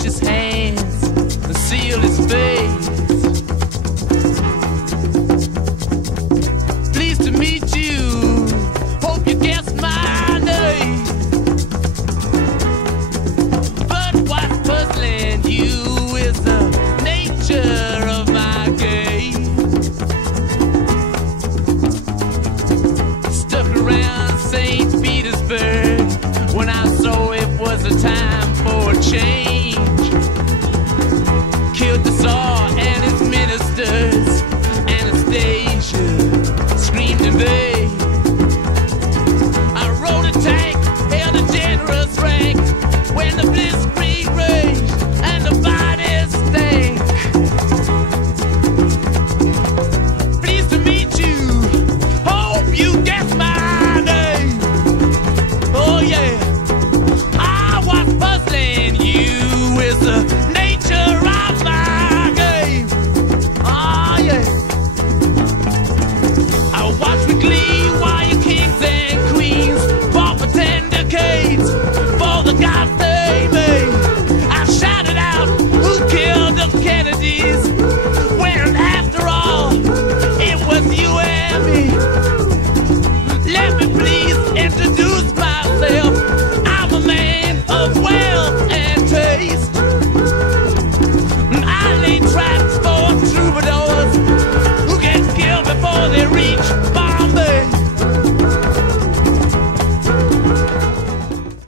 washed his hands and sealed his face. Pleased to meet you, hope you guessed my name. But what's puzzling you is the nature of my game. Stuck around St. Petersburg when I saw it was a time for a change.